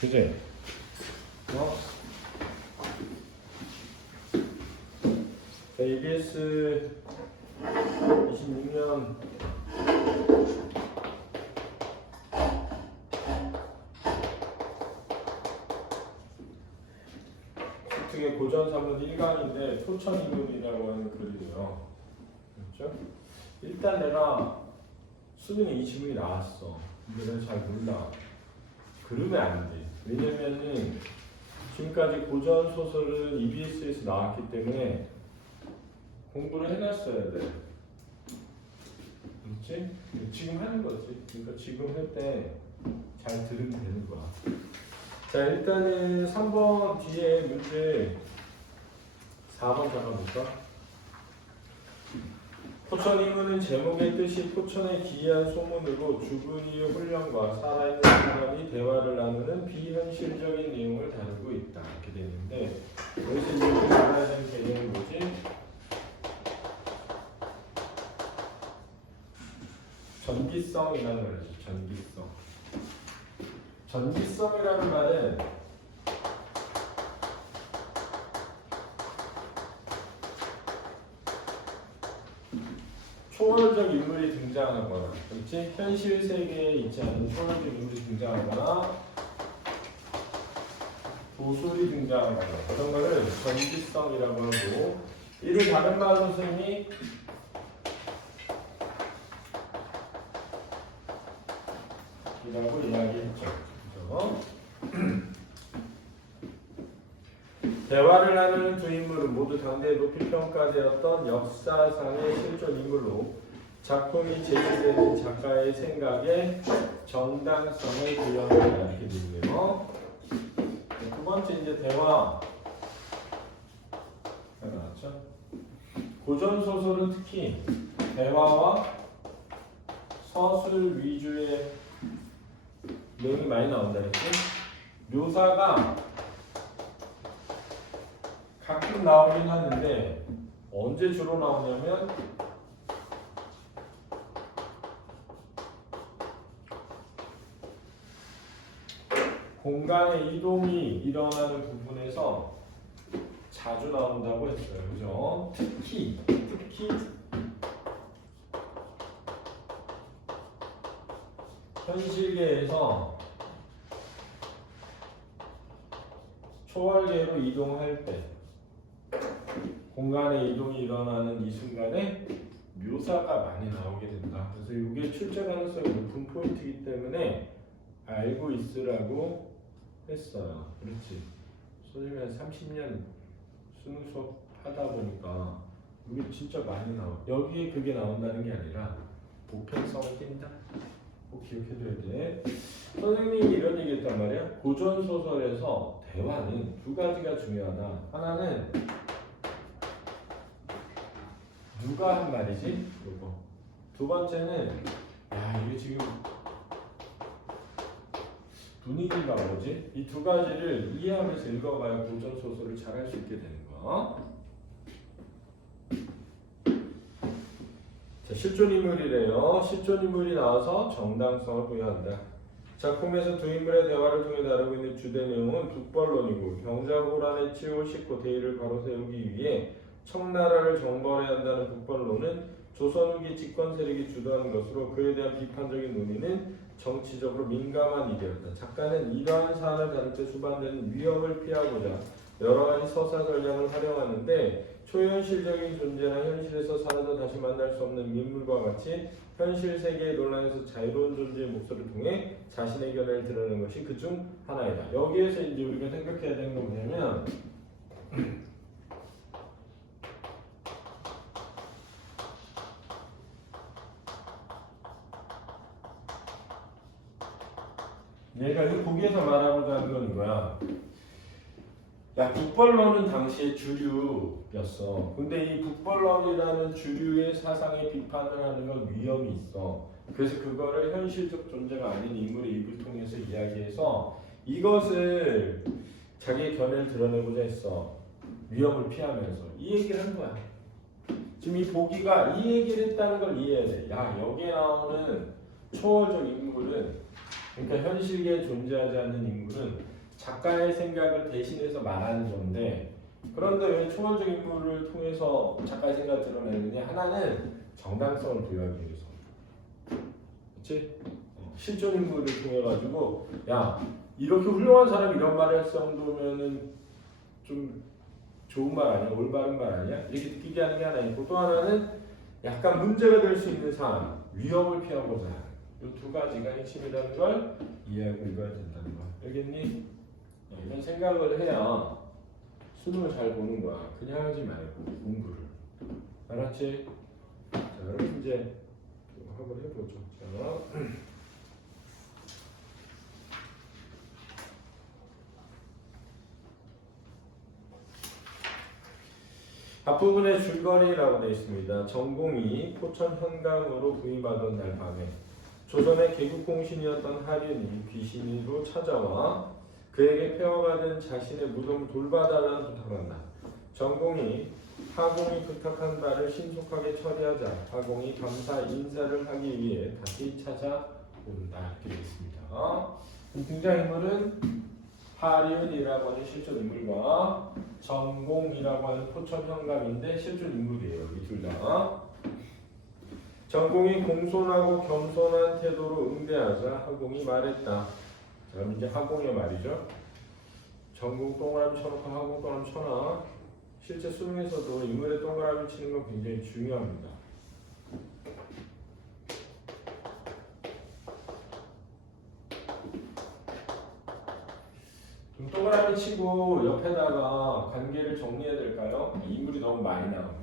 그지? 자, EBS 26년 특히 고전사문 1강인데 토천이론이라고 하는 글이에요. 그렇죠? 일단 내가 수능에 이 질문이 나왔어. 근데 내가 잘 몰라. 그러면 안 돼. 왜냐면은 지금까지 고전 소설은 EBS에서 나왔기 때문에 공부를 해놨어야 돼. 그렇지? 지금 하는 거지. 그러니까 지금 할 때 잘 들으면 되는 거야. 자, 일단은 3번 뒤에 문제 4번 잠깐 볼까? 포천이문은 제목의 뜻이 포천의 기이한 소문으로 죽은 이의 훈련과 살아있는 사람이 대화를 나누는 비현실적인 내용을 다루고 있다. 이렇게 되어 있는데 여기서 이제 우리가 알아야 되는 개념이 뭐지? 전기성이라는 말이죠. 전기성. 전기성이라는 말은 초월적 인물이 등장하거나, 그렇지? 현실 세계에 있지 않은 초월적 인물이 등장하거나, 도술이 등장하거나, 그런 거를 전기성이라고 하고, 이를 다른 말로 선생님이 이라고 이야기했죠. 그죠? 대화를 나누는 두 인물은 모두 당대에 높이 평가되었던 역사상의 실존 인물로 작품이 제시되는 작가의 생각에 정당성을 부여한다. 이렇게 되네요. 두 번째 이제 대화 나왔죠. 고전 소설은 특히 대화와 서술 위주의 내용이 많이 나온다. 이렇게 묘사가 가끔 나오긴 하는데 언제 주로 나오냐면 공간의 이동이 일어나는 부분에서 자주 나온다고 했어요. 그죠? 특히 현실계에서 초월계로 이동할 때 공간의 이동이 일어나는 이 순간에 묘사가 많이 나오게 된다. 그래서 이게 출제 가능성이 높은 포인트이기 때문에 알고 있으라고 했어요. 그렇지. 선생님이 한 30년 수능 수업 하다 보니까 이게 진짜 많이 나와. 여기에 그게 나온다는 게 아니라 보편성을 띈다. 꼭 기억해둬야 돼. 선생님이 이런 얘기 했단 말이야. 고전 소설에서 대화는 두 가지가 중요하다. 하나는 누가 한 말이지? 이거. 두 번째는 야 이게 지금 분위기가 뭐지? 이 두 가지를 이해하면서 읽어봐야 고전 소설을 잘 할 수 있게 되는 거야. 자, 실존 인물이래요. 실존 인물이 나와서 정당성을 부여한다. 작품에서 두 인물의 대화를 통해 다루고 있는 주된 내용은 북벌론이고 병자호란에 치고 싣고 대의를 바로 세우기 위해 청나라를 정벌해야 한다는 북벌론은 조선 후기 집권 세력이 주도하는 것으로 그에 대한 비판적인 논의는 정치적으로 민감한 일이었다. 작가는 이러한 사안을 다룰 때 수반되는 위험을 피하고자 여러 가지 서사 전략을 활용하는데 초현실적인 존재나 현실에서 사라져 다시 만날 수 없는 인물과 같이 현실 세계의 논란에서 자유로운 존재의 목소리를 통해 자신의 견해를 드러내는 것이 그중 하나이다. 여기에서 이제 우리가 생각해야 되는 건 뭐냐면 얘가 이 보기에서 말하고자 하는 건 이거야. 야, 북벌론은 당시에 주류였어. 근데 이 북벌론이라는 주류의 사상에 비판을 하는 건 위험이 있어. 그래서 그거를 현실적 존재가 아닌 인물의 입을 통해서 이야기해서 이것을 자기의 견해를 드러내고자 했어. 위험을 피하면서. 이 얘기를 한 거야. 지금 이 보기가 이 얘기를 했다는 걸 이해해야 돼. 야, 여기에 나오는 초월적 인물은 그러니까 현실계에 존재하지 않는 인물은 작가의 생각을 대신해서 말하는 건데, 그런데 왜 초월적 인물을 통해서 작가의 생각을 드러내느냐? 하나는 정당성을 부여하기 위해서. 그렇지? 실존 인물을 통해 가지고 야, 이렇게 훌륭한 사람이 이런 말을 할 정도면은 좀 좋은 말 아니야? 올바른 말 아니야? 이렇게 느끼게 하는 게 하나 있고, 또 하나는 약간 문제가 될 수 있는 상황, 위험을 피하고자 하는 이 두 가지가 핵심이라는 걸 이해하고 읽어야 된다는 거야. 알겠니? 이런 생각을 해야 수능을 잘 보는 거야. 그냥 하지 말고 공부를. 알았지? 자, 그럼 이제 한번 해보죠. 자. 앞부분에 줄거리라고 되어 있습니다. 정공이 포천 현강으로 부임하던 날 밤에 조선의 개국공신이었던 하륜이 귀신으로 찾아와 그에게 폐허가 된 자신의 무덤을 돌봐달라는 부탁을 한다. 정공이 하공이 부탁한 바를 신속하게 처리하자 하공이 감사 인사를 하기 위해 다시 찾아온다. 이렇게 되어 있습니다. 등장인물은 하륜이라고 하는 실존 인물과 정공이라고 하는 포천 현감인데 실존 인물이에요. 이 둘 다. 정공이 공손하고 겸손한 태도로 응대하자 하공이 말했다. 자, 그럼 이제 하공의 말이죠. 정공 동그라미 쳐놓고 하공 동그라미 쳐놔. 실제 수능에서도 인물에 동그라미 치는 건 굉장히 중요합니다. 동그라미 치고 옆에다가 관계를 정리해야 될까요? 인물이 너무 많이 나오면.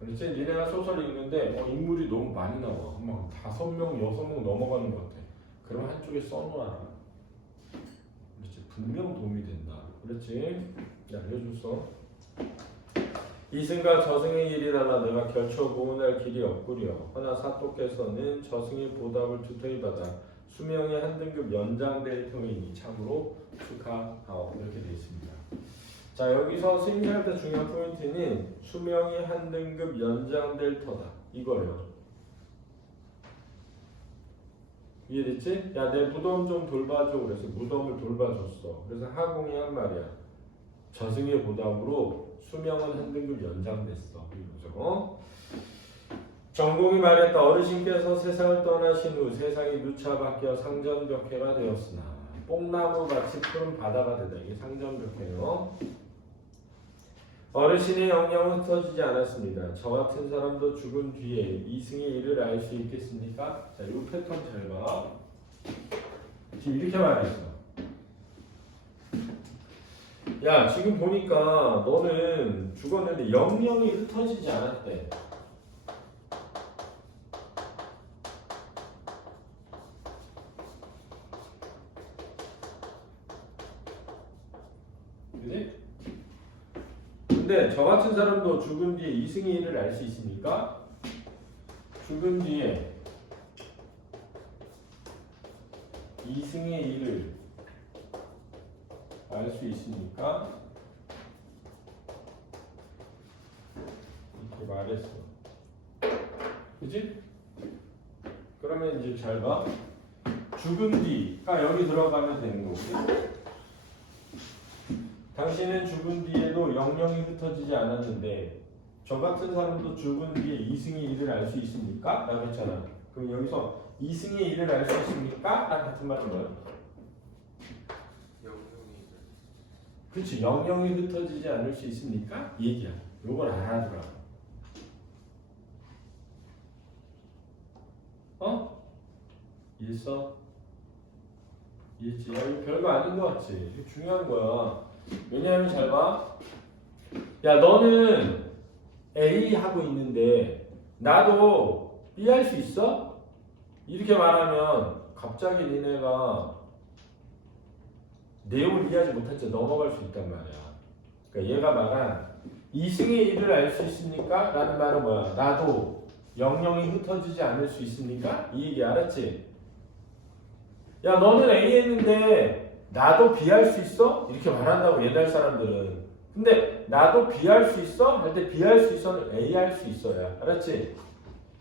그렇지? 니네가 소설 읽는데 인물이 너무 많이 나와. 막 5명, 6명 넘어가는 것 같아. 그럼 한쪽에 써놓아라. 그렇지? 분명 도움이 된다. 그렇지? 알려줬어. 이승과 저승의 일이 달라 내가 결코 고운할 길이 없구려. 허나 사또께서는 저승의 보답을 두터이 받아 수명이 한 등급 연장될 터이니 참으로 축하하오. 이렇게 되어 있습니다. 자, 여기서 스님할 때 중요한 포인트는 수명이 한 등급 연장될 터다. 이거예요. 이해됐지? 야, 내 무덤 좀 돌봐줘. 그래서 무덤을 돌봐줬어. 그래서 하공이 한 말이야. 저승의 보답으로 수명은 한 등급 연장됐어. 이거죠. 정공이 말했다. 어르신께서 세상을 떠나신 후 세상이 누차 바뀌어 상전벽해가 되었으나 뽕나무 같이 푸른 바다가 되다. 이게 상전벽해요. 어르신의 영영은 흩어지지 않았습니다. 저 같은 사람도 죽은 뒤에 이승의 일을 알 수 있겠습니까? 자, 이 패턴 잘 봐. 지금 이렇게 말했어. 야, 지금 보니까 너는 죽었는데 영영이 흩어지지 않았대. 그지? 근데 저 같은 사람도 죽은 뒤에 이승의 일을 알 수 있습니까? 죽은 뒤에 이승의 일을 알 수 있습니까? 이렇게 말했어. 그치? 그러면 이제 잘 봐. 죽은 뒤가 여기 들어가면 되는 거고. 당신은 죽은 뒤에도 영영이 흩어지지 않았는데 저 같은 사람도 죽은 뒤에 이승의 일을 알 수 있습니까? 라고 했잖아. 그럼 여기서 이승의 일을 알 수 있습니까? 라는 같은 말은 뭐야? 그렇지. 영영이 흩어지지 않을 수 있습니까? 이 얘기야. 요걸 알아두라. 이해했어? 이해했지? 이거 별거 아닌 것 같지? 이게 중요한 거야. 왜냐하면 잘 봐. 야, 너는 A 하고 있는데 나도 B 할 수 있어? 이렇게 말하면 갑자기 니네가 내용을 이해하지 못할 때 넘어갈 수 있단 말이야. 그러니까 얘가 말한 이승의 일을 알 수 있습니까? 라는 말은 뭐야? 나도 영영이 흩어지지 않을 수 있습니까? 이 얘기 알았지? 야, 너는 A 했는데 나도 B 할 수 있어? 이렇게 말한다고 옛날 사람들은. 근데 나도 B 할 수 있어? 할 때 B 할 수 있어는 A 할 수 있어야. 알았지?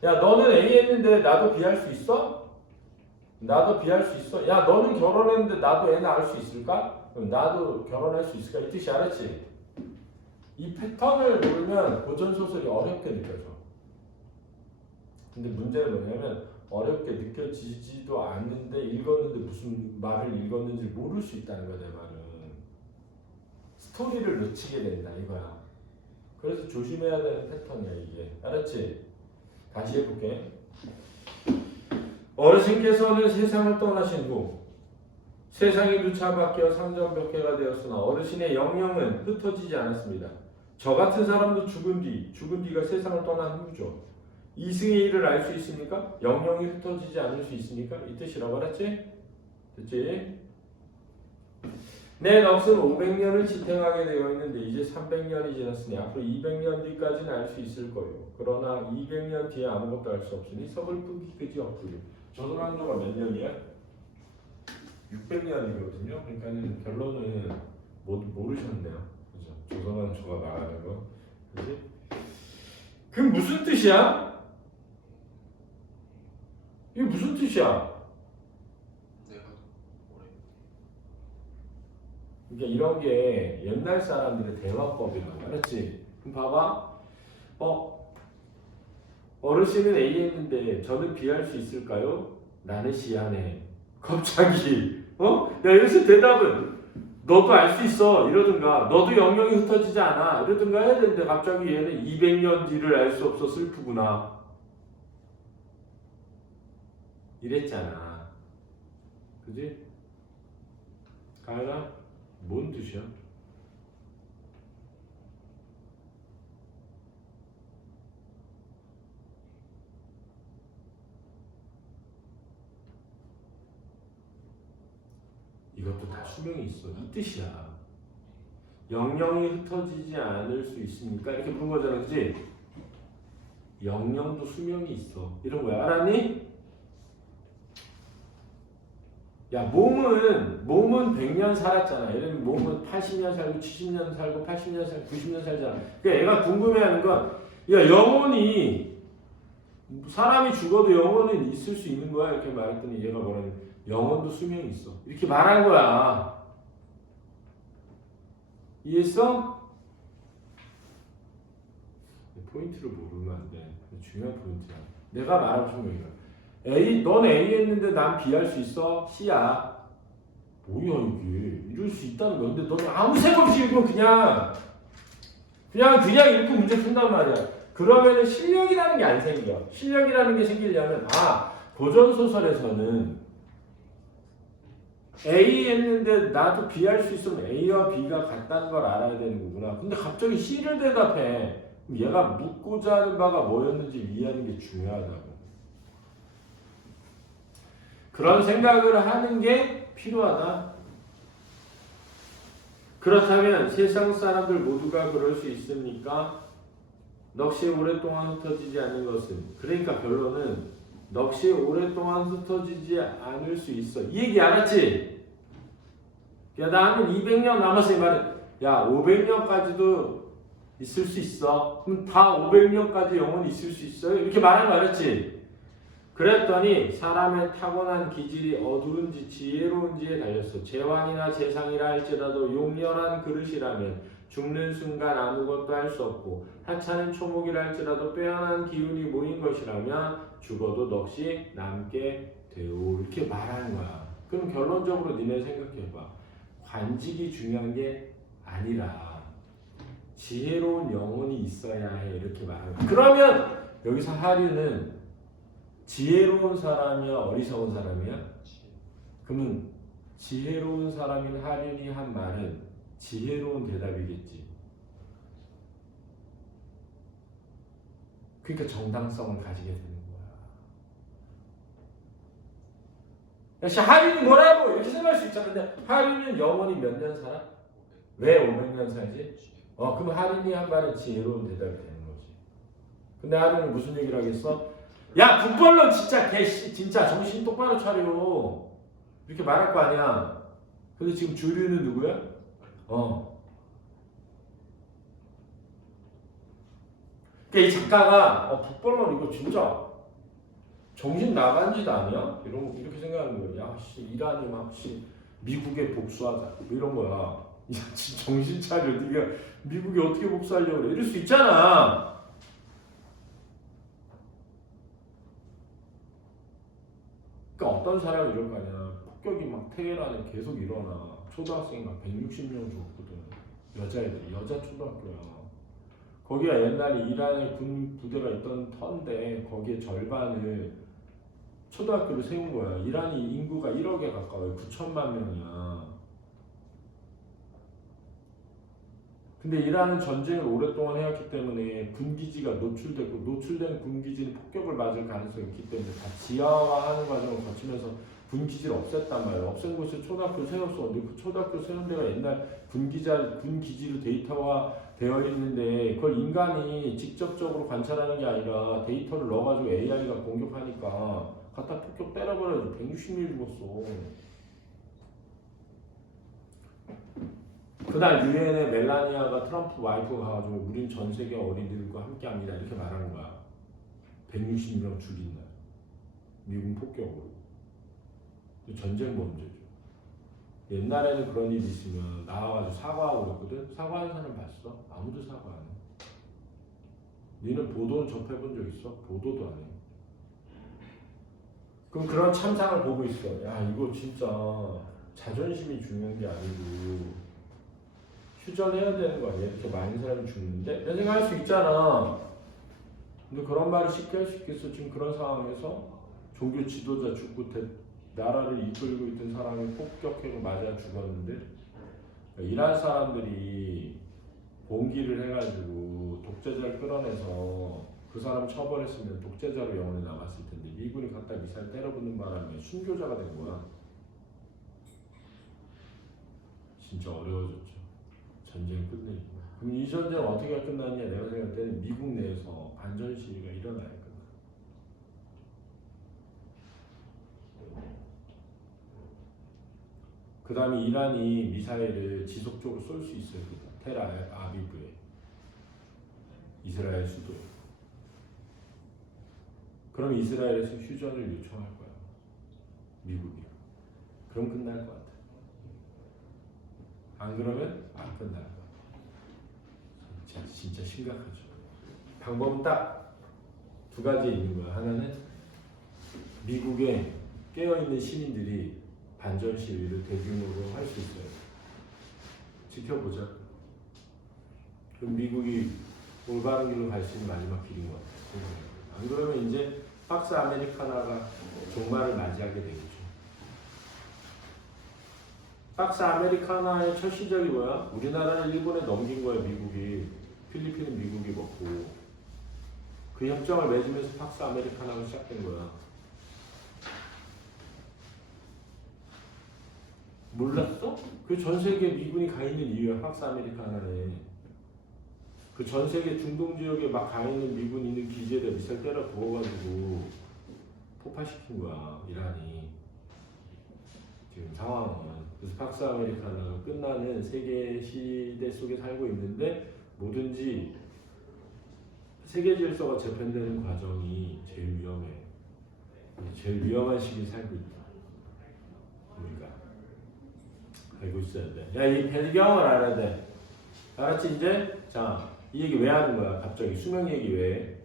야, 너는 A 했는데 나도 B 할 수 있어? 나도 비할 수 있어? 야, 너는 결혼했는데 나도 애 낳을 수 있을까? 그럼 나도 결혼할 수 있을까? 이 뜻이 알았지? 이 패턴을 모르면 고전소설이 어렵게 느껴져. 근데 문제는 뭐냐면 어렵게 느껴지지도 않는데 읽었는데 무슨 말을 읽었는지 모를 수 있다는 거야, 내 말은. 스토리를 놓치게 된다 이거야. 그래서 조심해야 되는 패턴이야 이게. 알았지? 다시 해볼게. 어르신께서는 세상을 떠나신 후 세상이 누차 바뀌어 상전벽해가 되었으나 어르신의 영영은 흩어지지 않았습니다. 저 같은 사람도 죽은 뒤가 세상을 떠난 후죠. 이승의 일을 알 수 있습니까? 영영이 흩어지지 않을 수 있으니까 이 뜻이라고 알았지? 됐지? 내 넋은 500년을 지탱하게 되어 있는데 이제 300년이 지났으니 앞으로 200년 뒤까지는 알 수 있을 거예요. 그러나 200년 뒤에 아무것도 알 수 없으니 서글프기 그지 없으리. 조선왕조가 몇 년이야? 600년이거든요. 그러니까는 결론은 모두 모르셨네요. 그죠? 조선왕조가 나가는 거. 그지? 그럼 무슨 뜻이야? 이게 무슨 뜻이야? 그러니까 이런 게 옛날 사람들의 대화법이라고 알았지? 그럼 봐봐. 어르신은 A 했는데 저는 B 할 수 있을까요? 나는 C 하네. 갑자기 야 이래서 대답은 너도 알 수 있어 이러든가 너도 영영이 흩어지지 않아 이러든가 해야 되는데 갑자기 얘는 200년 뒤를 알 수 없어 슬프구나 이랬잖아. 그지? 가연아 뭔 뜻이야? 이것도 다 수명이 있어. 이 뜻이야. 영영이 흩어지지 않을 수 있습니까? 이렇게 부른 거잖아, 그지? 영영도 수명이 있어. 이런 거야. 알았니? 야, 몸은 100년 살았잖아. 예를 들면 몸은 80년 살고, 70년 살고, 80년 살고, 90년 살잖아. 그러니까 얘가 궁금해하는 건, 야, 영혼이, 사람이 죽어도 영혼은 있을 수 있는 거야. 이렇게 말했더니 얘가 뭐라는 영혼도 수명이 있어. 이렇게 말한 거야. 이해했어? 포인트를 모르면 안 돼. 중요한 포인트야. 내가 말하고 싶은 거 이거야. 넌 A 했는데 난 B 할 수 있어? C야. 뭐야 이게. 이럴 수 있다는 거야. 근데 너는 아무 생각 없이 읽으면 그냥 읽고 문제 푼단 말이야. 그러면은 실력이라는 게 안 생겨. 실력이라는 게 생기려면 고전소설에서는 A 했는데 나도 B 할 수 있으면 A와 B가 같다는 걸 알아야 되는 거구나. 근데 갑자기 C를 대답해. 얘가 묻고자 하는 바가 뭐였는지 이해하는 게 중요하다고. 그런 생각을 하는 게 필요하다. 그렇다면 세상 사람들 모두가 그럴 수 있습니까? 넋이 오랫동안 흩어지지 않는 것은 그러니까 결론은 넋이 오랫동안 흩어지지 않을 수 있어. 이 얘기 알았지? 야 나는 200년 남았어 이 말은 야 500년까지도 있을 수 있어. 그럼 다 500년까지 영원히 있을 수 있어요? 이렇게 말하는 거 알았지? 그랬더니 사람의 타고난 기질이 어두운지 지혜로운지에 달렸어. 제왕이나 제상이라 할지라도 용렬한 그릇이라면 죽는 순간 아무것도 할 수 없고 하찮은 초목이라 할지라도 빼어난 기운이 모인 것이라면 죽어도 넋이 남게 되오. 이렇게 말하는 거야. 그럼 결론적으로 니네 생각해봐. 관직이 중요한 게 아니라 지혜로운 영혼이 있어야 해. 이렇게 말하는 거야. 그러면 여기서 하류는 지혜로운 사람이야 어리석은 사람이야? 그러면 지혜로운 사람인 하륜이 한 말은 지혜로운 대답이겠지. 그러니까 정당성을 가지게 되는 거야. 야, 하륜이 뭐라고 이렇게 생각할 수 있잖아. 근데 하륜은 영원히 몇 년 살아? 왜 500년 살지? 그럼 하륜이 한 말은 지혜로운 대답이 되는 거지. 근데 하륜은 무슨 얘기를 하겠어? 야 북벌론 진짜 진짜 정신 똑바로 차려 이렇게 말할 거 아니야. 근데 지금 주류는 누구야? 그러니까 이 작가가 북벌론 이거 진짜 정신 나간 짓 아니야? 이렇게 생각하는 거야. 야, 씨, 이란이 막, 씨, 미국에 복수하자. 뭐 이런 거야. 야, 진짜 정신 차려. 네가 미국에 어떻게 복수하려고 그래. 이럴 수 있잖아. 그러니까 어떤 사람이 이럴 거 아니야. 폭격이 막 테헤란에 계속 일어나. 초등학생이 막 160명 죽었거든. 여자애들이. 여자 초등학교야. 거기가 옛날에 이란의 군 부대가 있던 터인데 거기에 절반을 초등학교를 세운 거야. 이란이 인구가 1억에 가까워요. 9천만 명이야. 근데 이란은 전쟁을 오랫동안 해왔기 때문에 군기지가 노출되고 노출된 군기지는 폭격을 맞을 가능성이 있기 때문에 다 지하화하는 과정을 거치면서 군기지를 없앴단 말이야. 없앤 곳에 초등학교를 세웠어. 근데 그 초등학교 세운 데가 옛날 군기지로 데이터화 되어 있는데 그걸 인간이 직접적으로 관찰하는 게 아니라 데이터를 넣어가지고 AI가 공격하니까 갖다 폭격 때려버려서 160명이 죽었어. 그날 유엔에 멜라니아가 트럼프 와이프가 가가지고 우린 전 세계 어린이들과 함께합니다 이렇게 말한 거야. 160명 죽인 날 미군 폭격으로. 전쟁 범죄죠. 옛날에는 그런 일이 있으면 나와가지고 사과하고 그랬거든. 사과하는 사람 봤어? 아무도 사과 안 해. 니는 보도는 접해본 적 있어? 보도도 안 해. 그럼 그런 참상을 보고 있어. 야, 이거 진짜 자존심이 중요한 게 아니고 휴전해야 되는 거 아니야? 이렇게 많은 사람이 죽는데? 이런 생각할 수 있잖아. 근데 그런 말을 쉽게 할 수 있겠어? 지금 그런 상황에서 종교 지도자 죽고 나라를 이끌고 있던 사람이 폭격해고 맞아 죽었는데 이란 사람들이 봉기를 해가지고 독재자를 끌어내서 그 사람 처벌했으면 독재자로 영원히 남았을 텐데 미군이 갖다 미사일 때려붙는 바람에 순교자가 된 거야. 진짜 어려워졌죠. 전쟁이 끝내기. 그럼 이 전쟁 어떻게 끝났냐? 내가 생각할 때는 미국 내에서 반전 시위가 일어나야 끝나. 그 다음에 이란이 미사일을 지속적으로 쏠 수 있어요. 텔아비브에. 이스라엘 수도에. 그럼 이스라엘에서 휴전을 요청할 거야. 미국이. 그럼 끝날 것 같아. 안 그러면 안 끝날 거야. 진짜 심각하죠. 방법은 딱 두 가지 있는 거야. 하나는 미국에 깨어있는 시민들이 반전 시위를 대규모로 할 수 있어요. 지켜보자. 그럼 미국이 올바른 길로 갈 수 있는 마지막 길인 것 같아요. 안 그러면 이제 박스 아메리카나가 종말을 맞이하게 되겠죠. 박스 아메리카나의 첫 시작이 뭐야? 우리나라를 일본에 넘긴 거야, 미국이. 필리핀은 미국이 먹고. 그 협정을 맺으면서 박스 아메리카나가 시작된 거야. 몰랐어? 그 전 세계 미군이 가 있는 이유야, 박스 아메리카나에. 그 전 세계 중동 지역에 막 가 있는 미군 있는 기지에다 미사일 때려 부어가지고 폭파시킨 거야, 이란이. 지금 상황은. 그래서 박스 아메리카나가 끝나는 세계 시대 속에 살고 있는데 뭐든지 세계 질서가 재편되는 과정이 제일 위험해. 제일 위험한 시기에 살고 있다. 우리가. 알고 있어야 돼. 야, 이 배경을 알아야 돼. 알았지 이제? 자, 이 얘기 왜 하는 거야? 갑자기 수명 얘기 왜?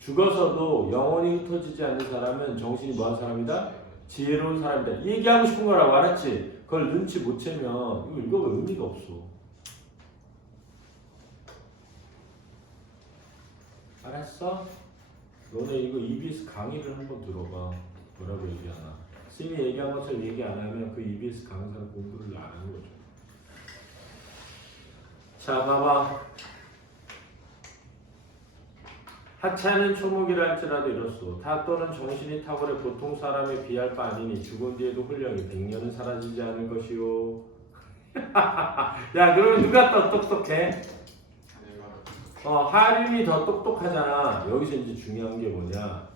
죽어서도 영원히 흩어지지 않는 사람은 정신이 뭐한 사람이다? 지혜로운 사람이다. 이 얘기하고 싶은 거라고. 알았지? 그걸 눈치 못 채면 이거 읽어볼 의미가 없어. 알았어? 너네 이거 EBS 강의를 한번 들어봐. 뭐라고 얘기하나? 쌤이 얘기한 것처럼 얘기 안 하면 그 EBS 강사는 공부를 안 하는 거죠. 자, 봐봐. 하찮은 초목이라 할지라도 이렇소. 타 또는 정신이 탁월해 보통 사람에 비할 바 아니니 죽은 뒤에도 훌륭히 100년은 사라지지 않을 것이요. 야, 그러면 누가 더 똑똑해? 하림이 더 똑똑하잖아. 여기서 이제 중요한 게 뭐냐?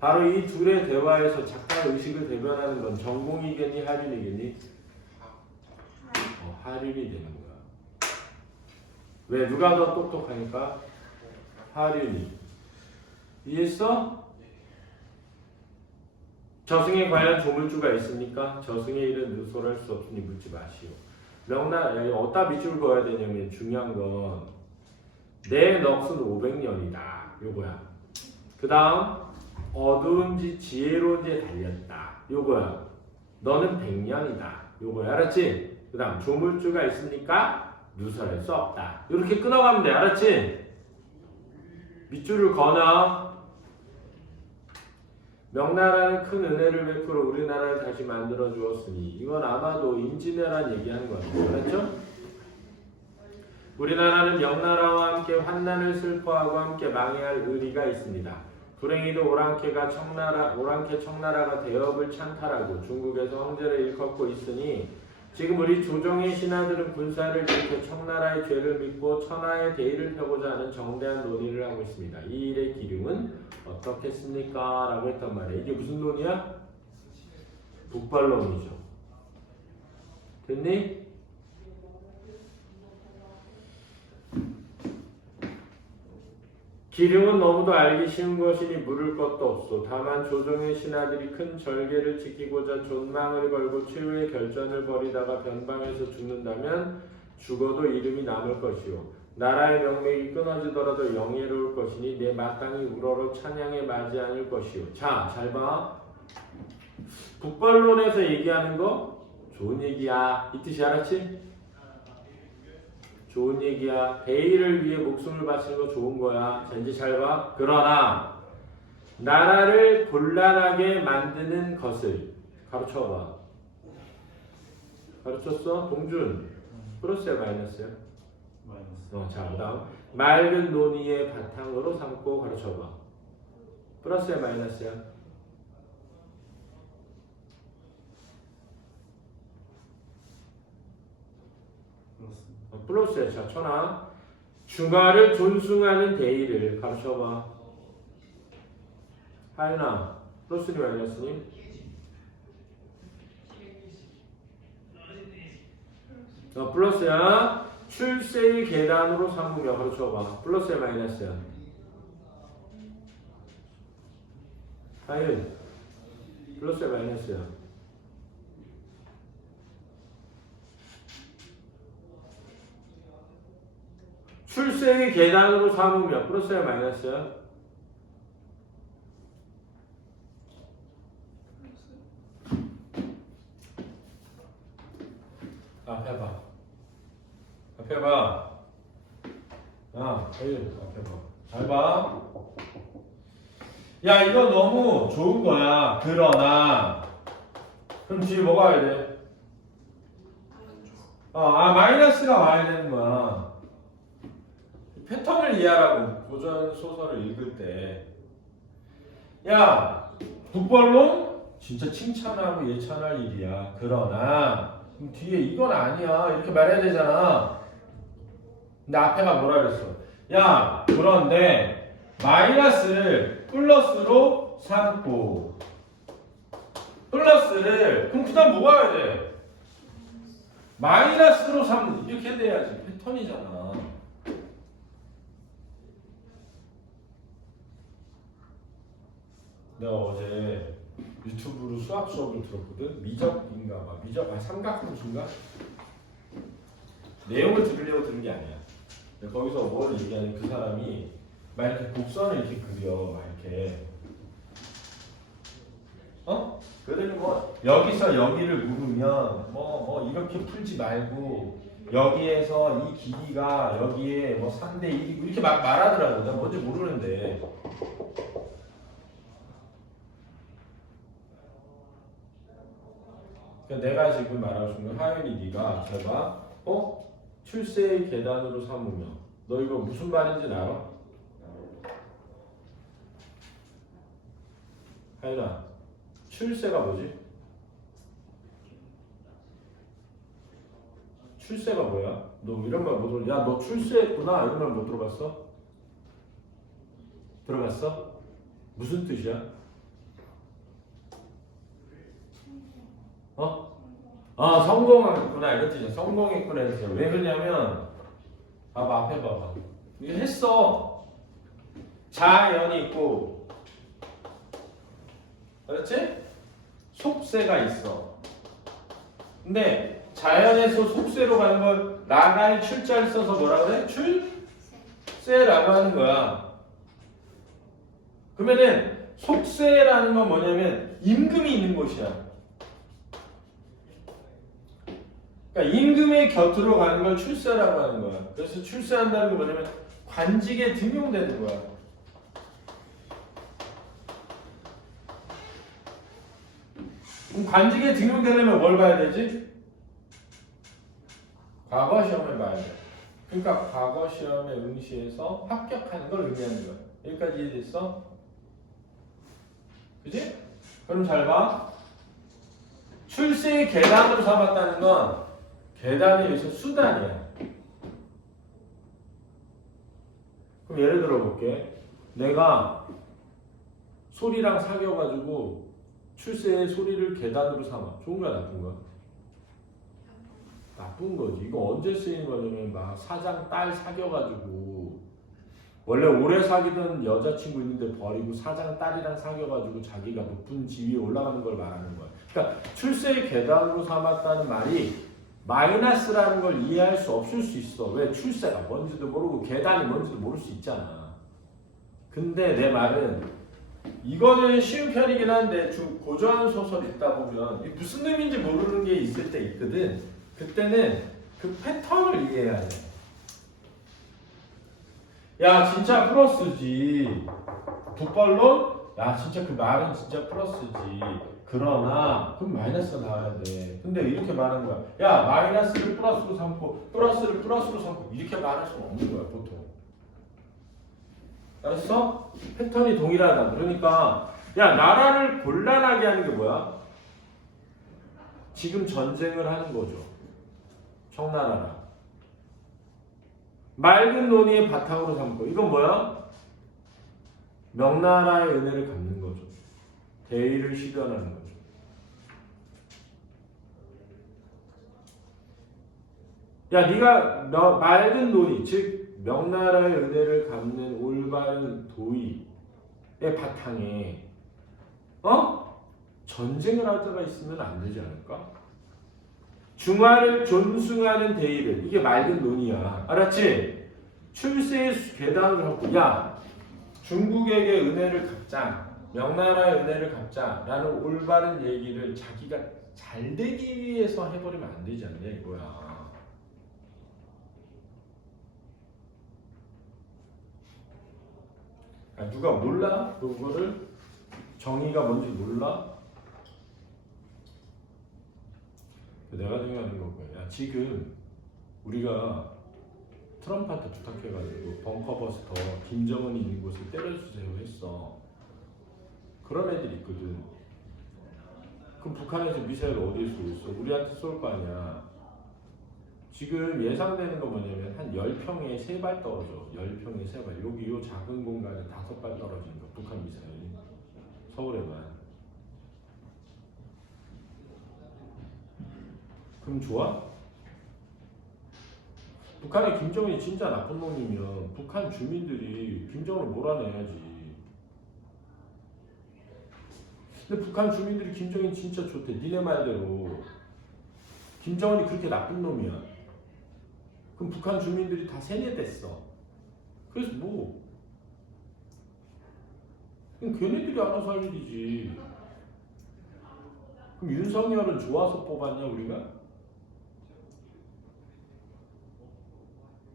바로 이 둘의 대화에서 작가 의식을 대변하는 건 전공이겠니, 하림이겠니? 하림이 되는 거야. 왜? 누가 더 똑똑하니까? 하림이. 이해했어? 저승에 과연 조물주가 있습니까? 저승의 일은 누설할 수 없으니 묻지 마시오. 어디다 밑줄 그어야 되냐면 중요한 건 내 넋은 500년이다. 요거야. 그 다음 어두운지 지혜로운지에 달렸다. 요거야. 너는 100년이다. 요거야. 알았지? 그 다음 조물주가 있으니까 누설할 수 없다. 이렇게 끊어가면 돼. 알았지? 밑줄을 그어놔. 명나라는 큰 은혜를 베풀어 우리나라를 다시 만들어 주었으니 이건 아마도 임진왜란 얘기하는 거 같아요. 알았죠? 우리나라는 명나라와 함께 환난을 슬퍼하고 함께 망해야 할 의리가 있습니다. 불행히도 오랑캐 청나라가 대업을 찬탈하고 중국에서 황제를 일컫고 있으니 지금 우리 조정의 신하들은 군사를 일으켜 청나라의 죄를 믿고 천하의 대의를 펴고자 하는 정대한 논의를 하고 있습니다. 이 일의 기름은 어떻겠습니까? 라고 했단 말이에요. 이게 무슨 논의야? 북발론이죠. 됐니? 기름은 너무도 알기 쉬운 것이니 물을 것도 없소. 다만 조정의 신하들이 큰 절개를 지키고자 존망을 걸고 최후의 결전을 벌이다가 변방에서 죽는다면 죽어도 이름이 남을 것이요. 나라의 명맥이 끊어지더라도 영예로울 것이니 내 마땅히 우러러 찬양에 맞지 않을 것이요. 자, 잘 봐. 북발론에서 얘기하는 거 좋은 얘기야. 이 뜻이 알았지? 좋은 얘기야. 대의를 위해 목숨을 바치는 거 좋은 거야. 자, 이제 잘 봐. 그러나 나라를 곤란하게 만드는 것을 가르쳐봐. 가르쳤어? 동준. 플러스야 마이너스야? 마이너스. 자, 그 다음 맑은 논의의 바탕으로 삼고 가르쳐봐. 플러스야 마이너스야? 플러스야. 자, 천하. 주가를 존숭하는 대의를 가르쳐봐. 하윤아, 플러스니 마이너스니? 플러스야. 출세의 계단으로 삼으며 가르쳐봐. 플러스야 마이너스야? 하윤, 플러스야 마이너스야? 출세의 계단으로 삼으며 플러스야 마이너스야? 앞에 봐. 앞에 봐. 앞에 봐. 잘 봐. 야, 이거 너무 좋은 거야. 그러나 그럼 뒤에 뭐가 와야 돼? 마이너스가 와야 되는 거야. 패턴을 이해하라고. 고전 소설을 읽을 때. 야, 북벌론 진짜 칭찬하고 예찬할 일이야. 그러나 그럼 뒤에 이건 아니야. 이렇게 말해야 되잖아. 근데 앞에가 뭐라 그랬어? 야, 그런데 마이너스를 플러스로 삼고 플러스를 그럼 그 다음 뭐가 해야 돼? 마이너스로 삼는 이렇게 돼야지. 패턴이잖아. 내가 어제 유튜브로 수학 수업을 들었거든. 미적인가 봐. 삼각함수인가? 내용을 들으려고 들은 게 아니야. 근데 거기서 뭘 얘기하냐면 그 사람이 막 이렇게 곡선을 이렇게 그려. 막 이렇게. 그러더니 뭐 여기서 여기를 물으면 뭐 이렇게 풀지 말고 여기에서 이 길이가 여기에 뭐 3대 1이고 이렇게 막 말하더라고. 난 뭔지 모르는데. 내가 지금 말하고 싶은 건 하윤이 네가 제가 출세의 계단으로 삼으며 너 이거 무슨 말인지 알아? 하윤아, 출세가 뭐지? 출세가 뭐야? 너 이런 말 못 들어? 야, 너 출세했구나 이런 말 못 들어봤어? 들어봤어? 무슨 뜻이야? 성공했구나 이런 뜻이야. 성공했구나 이런 뜻이야. 왜 그러냐면 봐봐, 앞에 봐봐. 이거 했어. 자연이 있고, 그렇지? 속세가 있어. 근데 자연에서 속세로 가는 걸 라갈 출자를 써서 뭐라 그래? 출세라고 하는 거야. 그러면은 속세라는 건 뭐냐면 임금이 있는 곳이야. 그러니까 임금의 곁으로 가는 걸 출세라고 하는 거야. 그래서 출세한다는 게 뭐냐면 관직에 등용되는 거야. 그럼 관직에 등용되려면 뭘 봐야 되지? 과거 시험을 봐야 돼. 그러니까 과거 시험에 응시해서 합격하는 걸 의미하는 거야. 여기까지 이해됐어? 그지? 그럼 잘 봐. 출세의 계단으로 삼았다는 건 계단에 의해서 수단이야. 그럼 예를 들어 볼게. 내가 소리랑 사귀어가지고 출세의 소리를 계단으로 삼아. 좋은 거야, 나쁜 거야? 나쁜 거지. 이거 언제 쓰이는 거냐면 막 사장 딸 사귀어가지고 원래 오래 사귀던 여자친구 있는데 버리고 사장 딸이랑 사귀어가지고 자기가 높은 지위에 올라가는 걸 말하는 거야. 그러니까 출세의 계단으로 삼았다는 말이 마이너스라는 걸 이해할 수 없을 수 있어. 왜? 출세가 뭔지도 모르고 계단이 뭔지도 모를 수 있잖아. 근데 내 말은 이거는 쉬운 편이긴 한데 좀 고전 소설 읽다 보면 무슨 의미인지 모르는 게 있을 때 있거든. 그때는 그 패턴을 이해해야 돼. 야 진짜 플러스지. 북벌론? 야 진짜 그 말은 진짜 플러스지. 그러나 그럼 마이너스가 나와야 돼. 근데 이렇게 말하는 거야. 야 마이너스를 플러스로 삼고 플러스를 플러스로 삼고 이렇게 말할 수는 없는 거야 보통. 알았어? 패턴이 동일하다. 그러니까 야 나라를 곤란하게 하는 게 뭐야? 지금 전쟁을 하는 거죠. 청나라랑. 맑은 논의의 바탕으로 삼고 이건 뭐야? 명나라의 은혜를 갚는 거죠. 대의를 실현하는 거죠. 야 네가 맑은 논의 즉 명나라의 은혜를 갚는 올바른 도의의 바탕에 전쟁을 하다가 있으면 안 되지 않을까? 중화를 존숭하는 대의를 이게 맑은 논의야. 알았지? 출세의 계단을 하고 야 중국에게 은혜를 갚자 명나라의 은혜를 갚자라는 올바른 얘기를 자기가 잘 되기 위해서 해버리면 안 되지 않냐 이거야. 누가 몰라? 그거를 정의가 뭔지 몰라? 내가 생각하는 거고요. 야 지금 우리가 트럼프한테 부탁해가지고 벙커버스터 김정은이 있는 곳을 때려주세요 했어. 그런 애들이 있거든. 그럼 북한에서 미사일 어디에 쏘고 있어? 우리한테 쏠 거 아니야. 지금 예상되는 거 뭐냐면 한 10평에 3발 떨어져. 10평에 3발. 여기 요 작은 공간에 5발 떨어지는 거. 북한 미사일이. 서울에만. 그럼 좋아? 북한의 김정은이 진짜 나쁜 놈이면 북한 주민들이 김정은을 몰아내야지. 근데 북한 주민들이 김정은이 진짜 좋대. 니네 말대로 김정은이 그렇게 나쁜 놈이야. 그럼 북한 주민들이 다 세뇌됐어. 그래서 뭐 그럼 걔네들이 알아서 할 일이지. 그럼 윤석열은 좋아서 뽑았냐 우리가?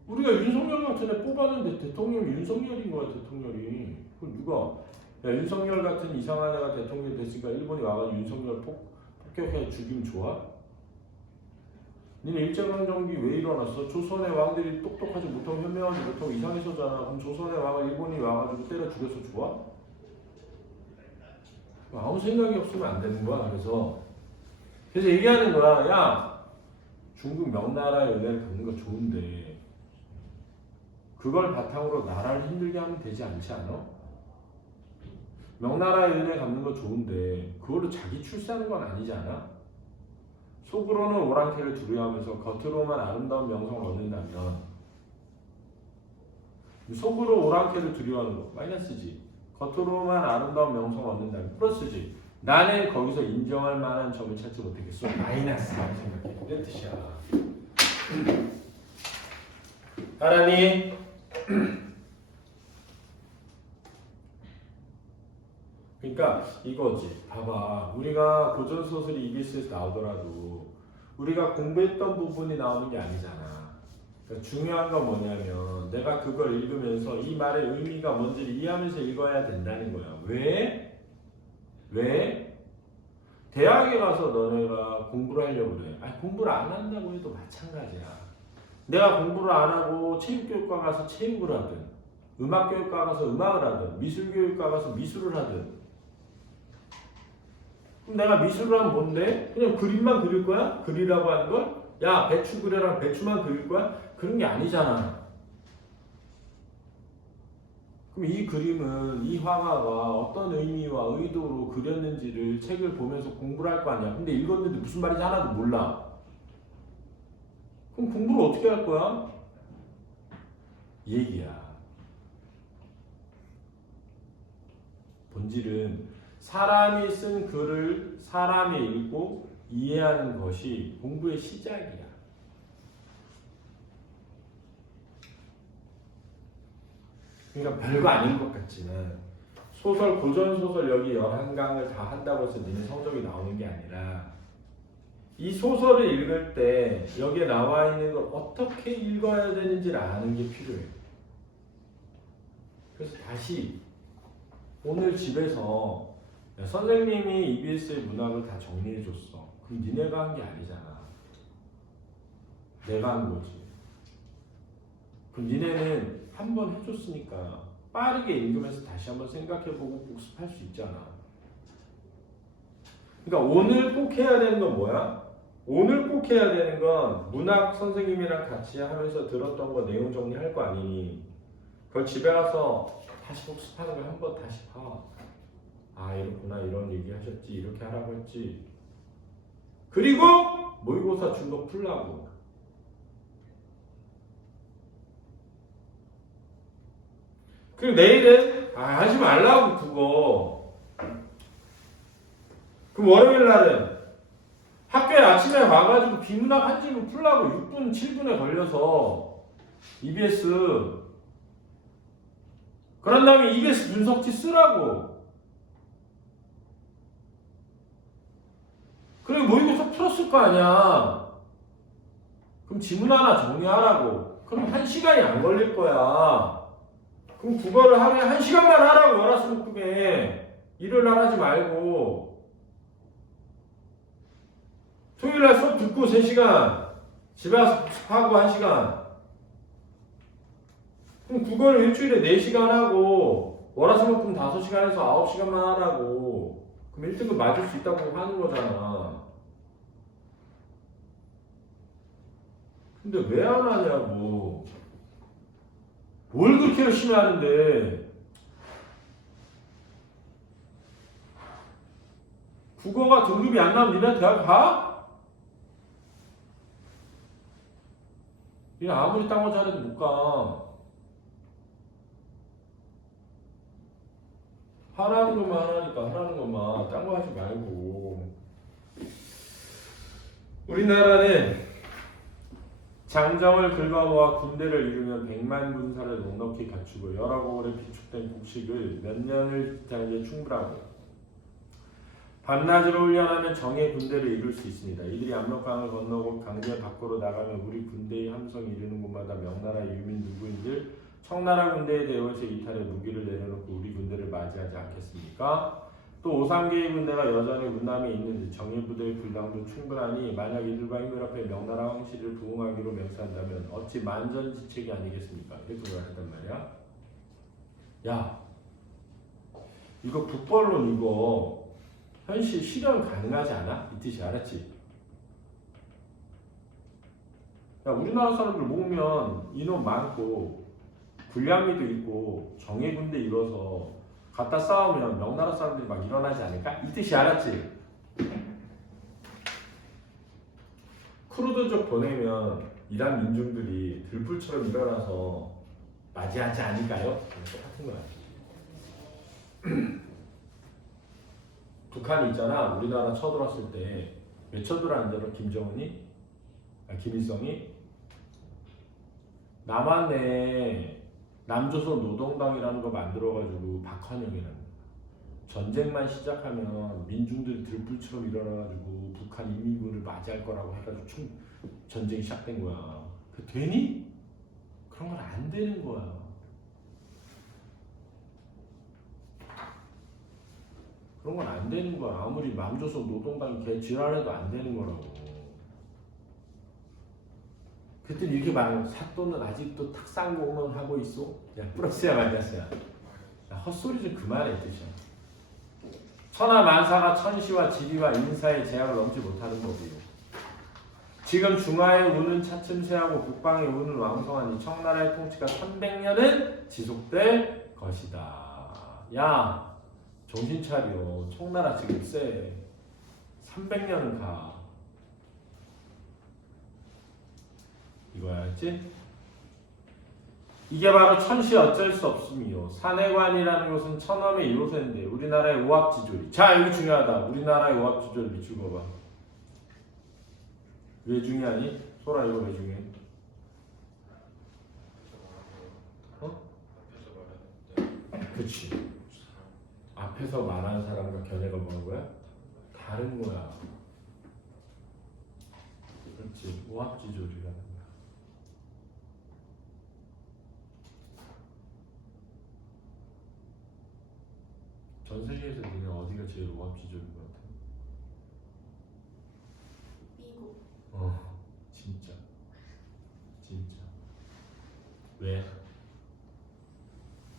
우리가 윤석열 같은 애 뽑았는데 대통령이 윤석열인 거야 대통령이. 그럼 누가 야 윤석열 같은 이상한 애가 대통령 됐으니까 일본이 와가지고 윤석열 폭격해 죽이면 좋아? 니네 일제강점기 왜 일어났어? 조선의 왕들이 똑똑하지 못하고 현명하지 못하고 이상해서잖아. 그럼 조선의 왕을 일본이 와가지고 때려 죽여서 좋아? 아무 생각이 없으면 안 되는 거야. 그래서 얘기하는 거야. 야 중국 명나라의 은혜를 갚는 거 좋은데 그걸 바탕으로 나라를 힘들게 하면 되지 않지 않아? 명나라의 은혜 갚는 거 좋은데 그걸로 자기 출세하는 건 아니지 않아? 속으로는 오랑캐를 두려워하면서 겉으로만 아름다운 명성을 얻는다면 속으로 오랑캐를 두려워하는 거 마이너스지. 겉으로만 아름다운 명성을 얻는다면 플러스지. 나는 거기서 인정할 만한 점을 찾지 못했겠어. 마이너스라고 생각해. 이런 뜻이야. 알았니? 그러니까 이거지. 봐봐. 우리가 고전소설이 EBS에서 나오더라도 우리가 공부했던 부분이 나오는 게 아니잖아. 그러니까 중요한 건 뭐냐면 내가 그걸 읽으면서 이 말의 의미가 뭔지를 이해하면서 읽어야 된다는 거야. 왜? 왜? 대학에 가서 너네가 공부를 하려고 그래. 아니, 공부를 안 한다고 해도 마찬가지야. 내가 공부를 안 하고 체육교육과 가서 체육을 하든 음악교육과 가서 음악을 하든 미술교육과 가서 미술을 하든 그럼 내가 미술을 하면 뭔데? 그냥 그림만 그릴 거야? 그리라고 하는 걸? 야, 배추 그려랑 배추만 그릴 거야? 그런 게 아니잖아. 그럼 이 그림은 이 화가가 어떤 의미와 의도로 그렸는지를 책을 보면서 공부를 할 거 아니야. 근데 읽었는데 무슨 말인지 하나도 몰라. 그럼 공부를 어떻게 할 거야? 이 얘기야. 본질은 사람이 쓴 글을 사람이 읽고 이해하는 것이 공부의 시작이야. 그러니까 별거 아닌 것 같지만 소설, 고전소설 여기 11강을 다 한다고 해서 너네 성적이 나오는 게 아니라 이 소설을 읽을 때 여기에 나와 있는 걸 어떻게 읽어야 되는지를 아는 게 필요해. 그래서 다시 오늘 집에서 선생님이 EBS의 문학을 다 정리해 줬어. 그럼 니네가 한 게 아니잖아. 내가 한 거지. 그럼 니네는 한 번 해줬으니까 빠르게 읽으면서 다시 한번 생각해보고 복습할 수 있잖아. 그러니까 오늘 꼭 해야 되는 건 뭐야? 오늘 꼭 해야 되는 건 문학 선생님이랑 같이 하면서 들었던 거 내용 정리할 거 아니니 그걸 집에 가서 다시 복습하는 걸 한 번 다시 봐. 아, 이렇구나, 이런 얘기 하셨지, 이렇게 하라고 했지. 그리고 모의고사 준 거 풀라고. 그리고 내일은 하지 말라고 그거. 그럼 월요일 날은 학교에 아침에 와가지고 비문학 한 집을 풀라고 6분, 7분에 걸려서 EBS. 그런 다음에 EBS 분석지 쓰라고. 그리고 모의고사 풀었을 거 아니야. 그럼 지문 하나 정리하라고. 그럼 1시간이 안 걸릴 거야. 그럼 그거를 하루에 1시간만 하라고. 월화수목금에 일요일날 하지 말고. 토요일날 수업 듣고 3시간, 집에 와서 하고 1시간. 그럼 그거를 일주일에 4시간 하고 월화수목금 5시간에서 9시간만 하라고. 그럼 1등급 맞을 수 있다고 하는 거잖아. 근데 왜 안 하냐고. 뭘 그렇게 열심히 하는데. 국어가 등급이 안 나오면 니네 대학 가? 니네 아무리 딴 거 잘해도 못 가. 하라는 것만 하라니까. 하라는 것만. 딴 거 하지 말고. 우리나라는 장정을 긁어모아 군대를 이루면 100만 군사를 넉넉히 갖추고 여러 고을에 비축된 곡식을 몇 년을 기타기에 충분하고 밤낮으로 훈련하면 정예 군대를 이룰 수 있습니다. 이들이 압록강을 건너고 강제 밖으로 나가면 우리 군대의 함성이 이르는 곳마다 명나라 유민 누구인들 청나라 군대에 대해서 이탈에 무기를 내려놓고 우리 군대를 맞이하지 않겠습니까? 또 오상계의 군대가 여전히 운남에 있는지 정예부대의 불당도 충분하니 만약 이들과 힘을 합해 명나라 황실을 부응하기로 맹세한다면 어찌 만전지책이 아니겠습니까? 이렇게 말했단 말이야. 야, 이거 북벌론 이거 현실 실현 가능하지 않아? 이 뜻이 알았지? 야, 우리나라 사람들 모으면 인원 많고 불량미도 있고 정예군대 이뤄서 갖다 싸우면 명나라 사람들이 막 일어나지 않을까? 이 뜻이 알았지? 크루드족 보내면 이란 민중들이 들불처럼 일어나서 맞이하지 않을까요? 똑같은 거야. 북한이 있잖아. 우리나라 쳐들어왔을 때 왜 쳐들어왔는 줄 알아? 김정은이? 김일성이? 남한에 남조선 노동당이라는 거 만들어가지고 박헌영이라는 거. 전쟁만 시작하면 민중들이 들불처럼 일어나가지고 북한 인민군을 맞이할 거라고 해가지고 전쟁이 시작된 거야. 그 되니? 그런 건 안 되는 거야. 그런 건 안 되는 거야. 아무리 남조선 노동당이 개 지랄해도 안 되는 거라고. 그때 이렇게 말하는 사또는 아직도 탁상공론 하고 있어? 야 플러스야 마이너스야? 헛소리 좀 그만해 뜻이야. 천하 만사가 천시와 지리와 인사의 제약을 넘지 못하는 법이요. 지금 중화의 운은 차츰세하고 북방의 운은 왕성하니 청나라의 통치가 300년은 지속될 것이다. 야 정신 차려. 청나라 지금 세. 300년은 가. 이거야지? 이게 바로 천시 어쩔 수 없음이요. 산해관이라는 것은 천엄의 요새인데 우리나라의 오합지졸이. 자 여기 중요하다. 우리나라의 오합지졸 미치고 봐. 왜 중요하니? 소라 이거 왜 중요해? 어? 그치. 앞에서 말하는 사람과 견해가 뭐는 거야? 다른 거야. 그렇지. 오합지졸이라는 거야. 전 세계에서 니네 어디가 제일 오합지졸인 것 같아? 미국. 진짜. 진짜. 왜?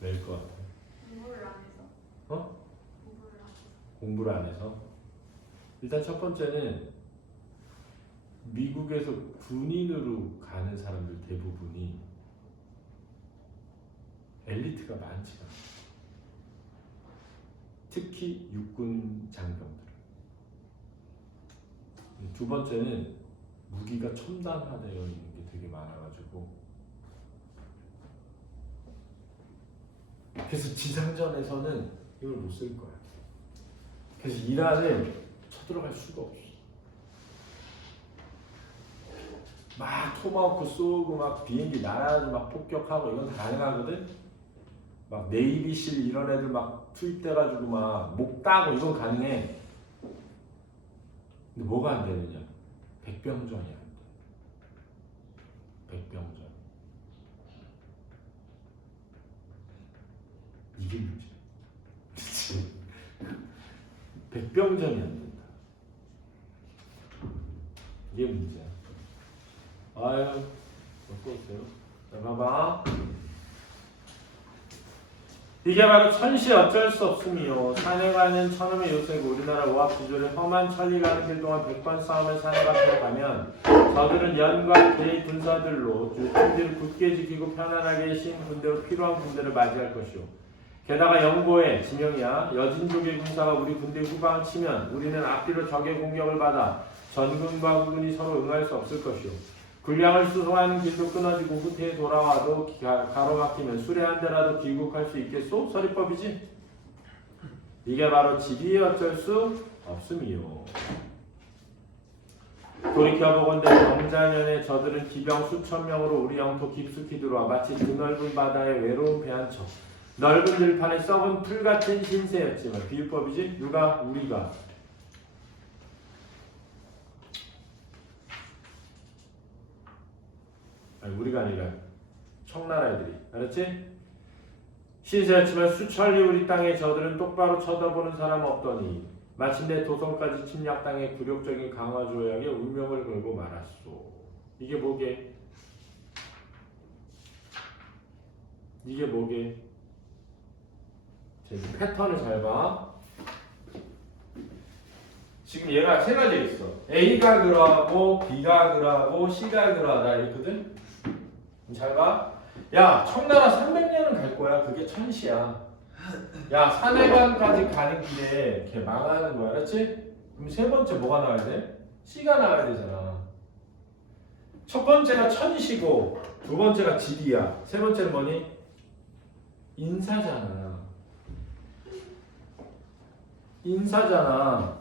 왜일 것 같아? 공부를 안 해서. 어? 공부를 안 해서. 공부를 안 해서? 일단 첫 번째는 미국에서 군인으로 가는 사람들 대부분이 엘리트가 많지 않아. 특히 육군 장병들. 두 번째는 무기가 첨단화되어 있는 게 되게 많아가지고 그래서 지상전에서는 이걸 못 쓸 거야. 그래서 이란을 쳐들어갈 수가 없어. 막 토마호크 쏘고 막 비행기 날아가지고 막 폭격하고 이건 다 가능하거든. 막 네이비실 이런 애들 막 투입돼가지고 막 목 따고 이건 가능해. 근데 뭐가 안 되느냐? 백병전이 안 돼. 백병전. 이게 문제. 그치? 백병전이 안 된다. 이게 문제야. 아유, 또 있어요. 자, 봐봐. 이게 바로 천시 어쩔 수 없음이요. 산해가는 천음의 요새고 우리나라 오합지졸의 험한 천리 가는 길 동안 100번 싸움을 산해가 펴가면 저들은 연과 개의 군사들로 군대를 굳게 지키고 편안하게 신 군대로 필요한 군대를 맞이할 것이요. 게다가 영고의 지명이야. 여진족의 군사가 우리 군대 후방을 치면 우리는 앞뒤로 적의 공격을 받아 전군과 후군이 서로 응할 수 없을 것이요. 군량을 수송하는 길도 끊어지고 후퇴에 돌아와도 가로막히면 수레한 대라도 귀국할 수 있겠소? 서리법이지? 이게 바로 지리에 어쩔 수 없음이요. 돌이켜보건대 경자년에 저들은 기병 수천 명으로 우리 영토 깊숙이 들어와 마치 드넓은 바다의 외로운 배 한 척 넓은 들판에 썩은 풀 같은 신세였지만 비유법이지? 누가? 우리가. 아니 우리가 아니라 청나라 애들이. 알았지? 신세였지만 수천리 우리 땅에 저들은 똑바로 쳐다보는 사람 없더니 마침내 도성까지 침략당해 굴욕적인 강화조약에 운명을 걸고 말았소. 이게 뭐게? 이게 뭐게? 패턴을 잘 봐. 지금 얘가 세 가지 있어. A가 그러하고 B가 그러하고 C가 그러하다 이랬거든. 잘 봐. 야 청나라 300년은 갈 거야. 그게 천시야. 야 산해관까지 가는 길에 걔 망하는 거야. 알았지? 그럼 세 번째 뭐가 나와야 돼? C가 나와야 되잖아. 첫 번째가 천시고 두 번째가 지리야. 세 번째는 뭐니? 인사잖아. 인사잖아.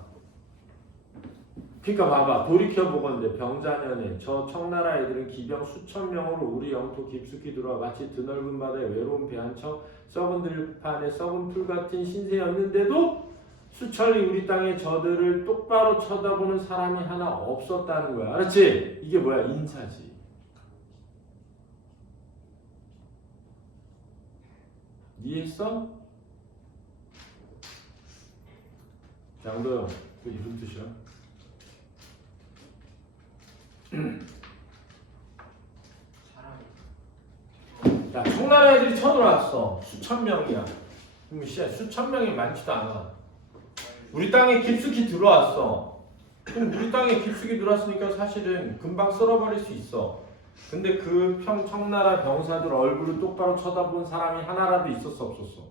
그러니까 봐봐. 돌이켜보건대 병자년에 저 청나라 애들은 기병 수천 명으로 우리 영토 깊숙이 들어와 마치 드넓은 바다에 외로운 배 한 척 썩은 들판에 썩은 풀 같은 신세였는데도 수천리 우리 땅에 저들을 똑바로 쳐다보는 사람이 하나 없었다는 거야. 알았지? 이게 뭐야? 인사지. 이해했어? 장도영, 그 이런 뜻이야. 야, 청나라 애들이 쳐들어왔어. 수천 명이야. 그럼 수천 명이 많지도 않아. 우리 땅에 깊숙이 들어왔어. 그럼 우리 땅에 깊숙이 들어왔으니까 사실은 금방 쓸어버릴 수 있어. 근데 그 청나라 병사들 얼굴을 똑바로 쳐다본 사람이 하나라도 있었어, 없었어?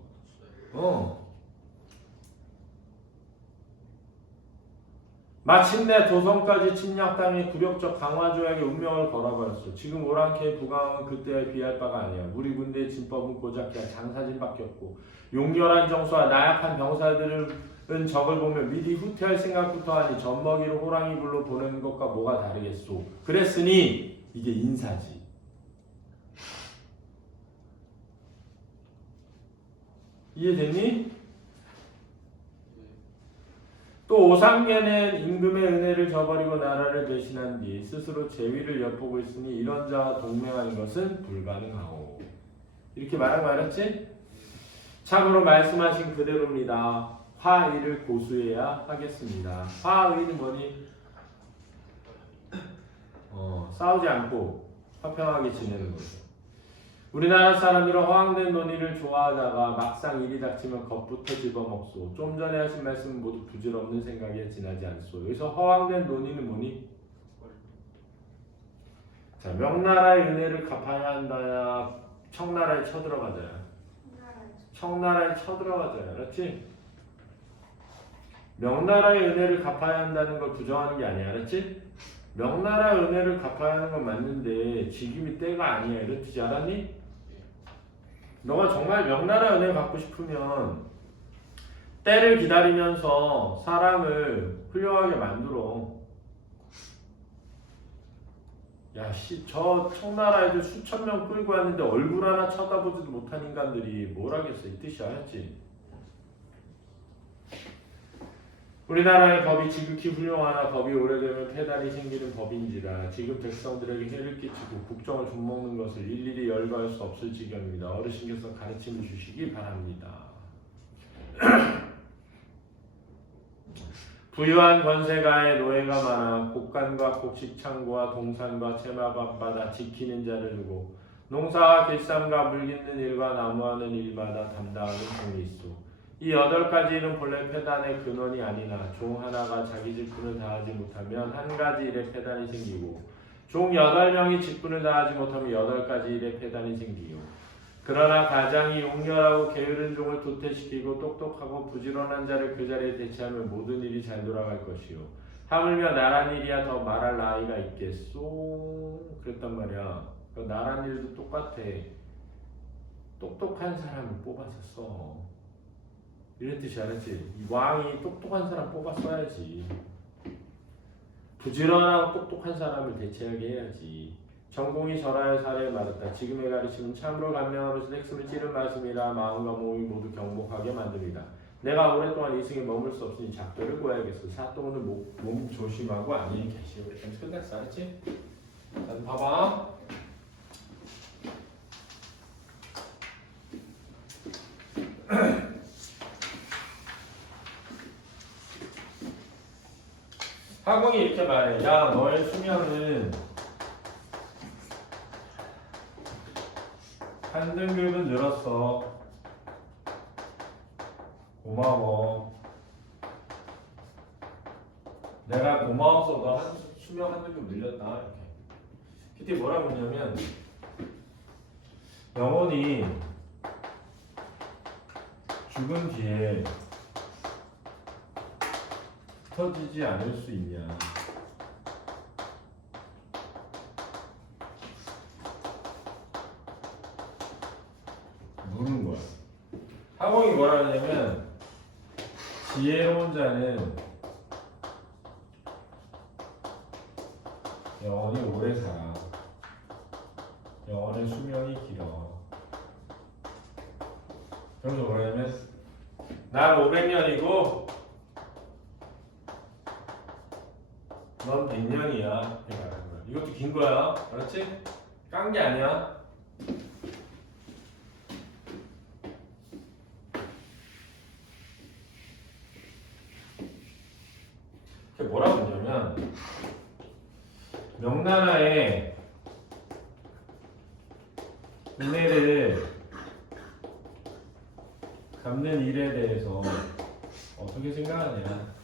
마침내 조선까지 침략당해 굴욕적 강화조약의 운명을 걸어버렸어. 지금 오랑캐의 부강은 그때에 비할 바가 아니야. 우리 군대의 진법은 고작 장사진밖에 없고 용렬한 정수와 나약한 병사들은 적을 보면 미리 후퇴할 생각부터 하니 젖먹이로 호랑이 불로 보내는 것과 뭐가 다르겠소. 그랬으니 이게 인사지. 이해됐니? 또 오상계는 임금의 은혜를 저버리고 나라를 배신한 뒤 스스로 재위를 엿보고 있으니 이런 자와 동맹하는 것은 불가능하오. 이렇게 말한 거 알았지? 참으로 말씀하신 그대로입니다. 화의를 고수해야 하겠습니다. 화의는 뭐니? 싸우지 않고 화평하게 지내는 거죠. 우리나라 사람들은 허황된 논의를 좋아하다가 막상 일이 닥치면 겁부터 집어먹소. 좀 전에 하신 말씀은 모두 부질없는 생각에 지나지 않소. 여기서 허황된 논의는 뭐니? 자, 명나라의 은혜를 갚아야 한다야, 청나라에 쳐들어가자야. 청나라에 쳐들어가자야. 알았지? 명나라의 은혜를 갚아야 한다는 걸 부정하는 게 아니야. 알았지? 명나라의 은혜를 갚아야 하는 건 맞는데 지금이 때가 아니야. 이런 뜻이 알았니? 너가 정말 명나라 은혜 받고 싶으면 때를 기다리면서 사람을 훌륭하게 만들어. 야, 저 청나라 애들 수천 명 끌고 왔는데 얼굴 하나 쳐다보지도 못한 인간들이 뭘 하겠어. 이 뜻이 알았지? 우리나라의 법이 지극히 훌륭하나 법이 오래되면 폐단이 생기는 법인지라 지금 백성들에게 해를 끼치고 국정을 좀먹는 것을 일일이 열거할 수 없을 지경입니다. 어르신께서 가르침을 주시기 바랍니다. 부유한 권세가의 노예가 많아 곡간과 곡식창고와 동산과 채마밭마다 지키는 자를 두고 농사와 길쌈과 물 깃는 일과 나무하는 일마다 담당하는 종이 있소. 이 8가지는 본래 폐단의 근원이 아니나 종 하나가 자기 직분을 다하지 못하면 한 가지 일에 폐단이 생기고 종 8명이 직분을 다하지 못하면 8가지 일에 폐단이 생기요. 그러나 가장이 용렬하고 게으른 종을 도태시키고 똑똑하고 부지런한 자를 그 자리에 대체하면 모든 일이 잘 돌아갈 것이요. 하물며 나란 일이야 더 말할 나이가 있겠소. 그랬단 말이야. 나란 일도 똑같아. 똑똑한 사람을 뽑아서 써. 이런 뜻이 알았지? 이 왕이 똑똑한 사람 뽑았어야지. 부지런하고 똑똑한 사람을 대체하게 해야지. 전공이 절하여 사례에 말했다. 지금의 가르침은 참으로 감명하면서 핵심을 찌른 말씀이라 마음과 몸이 모두 경복하게 만듭니다. 내가 오랫동안 이승에 머물 수 없으니 작별을 구해야겠어. 사또는 몸 조심하고 안녕히 계시오. 이렇게 끝났어. 알았지? 자, 봐봐. 학원이 이렇게 말해. 야, 너의 수명은 한 등급은 늘었어. 고마워. 내가 고마워서 너 수명 한 등급 늘렸다. 이렇게. 그때 뭐라고 했냐면 영혼이 죽은 뒤에 흩어지지 않을 수 있냐. 물은 거야. 학원이 뭐라 하냐면 지혜로운 자는 영원히 오래 살아. 영원의 수명이 길어. 그래서 뭐냐면 난 500년이고 넌 100년이야. 이것도 긴 거야. 알았지? 깐 게 아니야. 그게 뭐라고 했냐면 명나라의 은혜를 갚는 일에 대해서 어떻게 생각하냐.